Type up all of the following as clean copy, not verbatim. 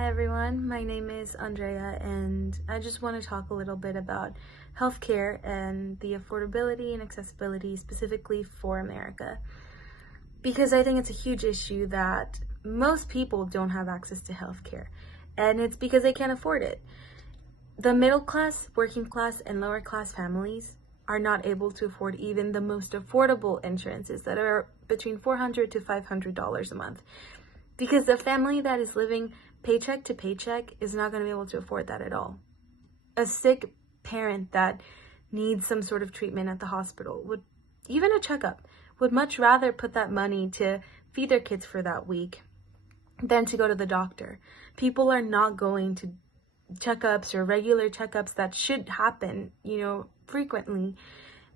Hi everyone, my name is Andrea and I just want to talk a little bit about healthcare and the affordability and accessibility specifically for America. Because I think it's a huge issue that most people don't have access to healthcare, and it's because they can't afford it. The middle class, working class, and lower class families are not able to afford even the most affordable insurances that are between $400 to $500 a month. Because the family that is living paycheck to paycheck is not going to be able to afford that at all. A sick parent that needs some sort of treatment at the hospital would, even a checkup, would much rather put that money to feed their kids for that week than to go to the doctor. People are not going to checkups or regular checkups that should happen, frequently,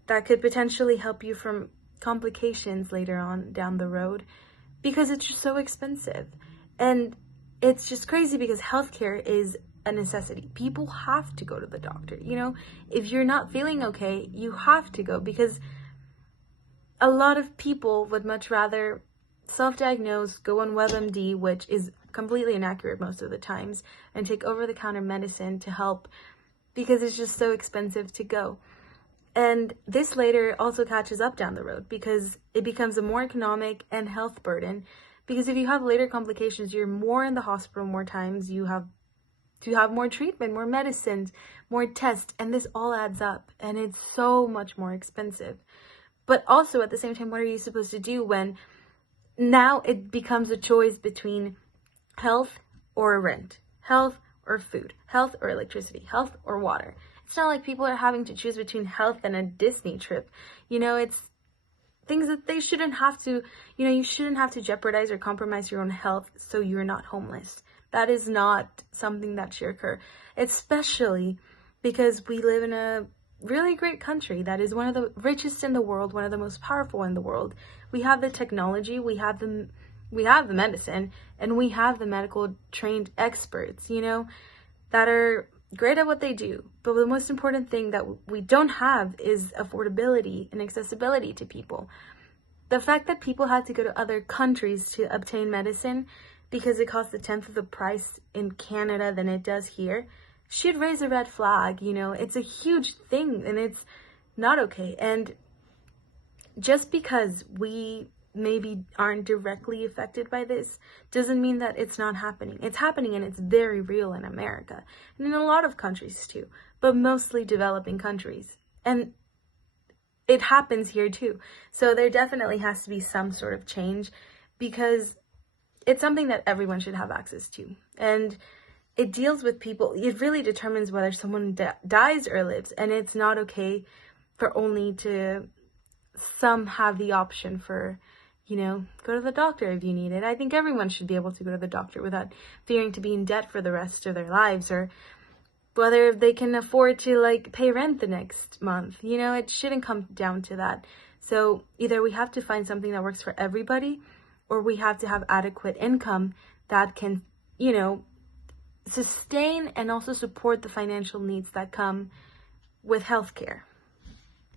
that could potentially help you from complications later on down the road, because it's just so expensive. And it's just crazy because healthcare is a necessity. People have to go to the doctor. If you're not feeling okay, you have to go, because a lot of people would much rather self-diagnose, go on WebMD, which is completely inaccurate most of the times, and take over-the-counter medicine to help, because it's just so expensive to go. And this later also catches up down the road because it becomes a more economic and health burden. Because if you have later complications, you're more in the hospital more times, you have to have more treatment, more medicines, more tests, and this all adds up, and it's so much more expensive. But also at the same time, what are you supposed to do when now it becomes a choice between health or rent, health or food, health or electricity, health or water? It's not like people are having to choose between health and a Disney trip. It's things that they shouldn't have to, you shouldn't have to jeopardize or compromise your own health so you're not homeless. That is not something that should occur, especially because we live in a really great country that is one of the richest in the world, one of the most powerful in the world. We have the technology, we have the medicine, and we have the medical trained experts, that are great at what they do. But the most important thing that we don't have is affordability and accessibility to people. The fact that people had to go to other countries to obtain medicine because it costs 1/10 of the price in Canada than it does here should raise a red flag. It's a huge thing and it's not okay. And just because we maybe aren't directly affected by this doesn't mean that it's not happening. It's happening, and it's very real in America and in a lot of countries too, but mostly developing countries. And it happens here too. So there definitely has to be some sort of change, because it's something that everyone should have access to. And it deals with people. It really determines whether someone dies or lives. And it's not okay for only to some have the option for, go to the doctor if you need it. I think everyone should be able to go to the doctor without fearing to be in debt for the rest of their lives, or whether they can afford to pay rent the next month. It shouldn't come down to that. So either we have to find something that works for everybody, or we have to have adequate income that can, sustain and also support the financial needs that come with healthcare.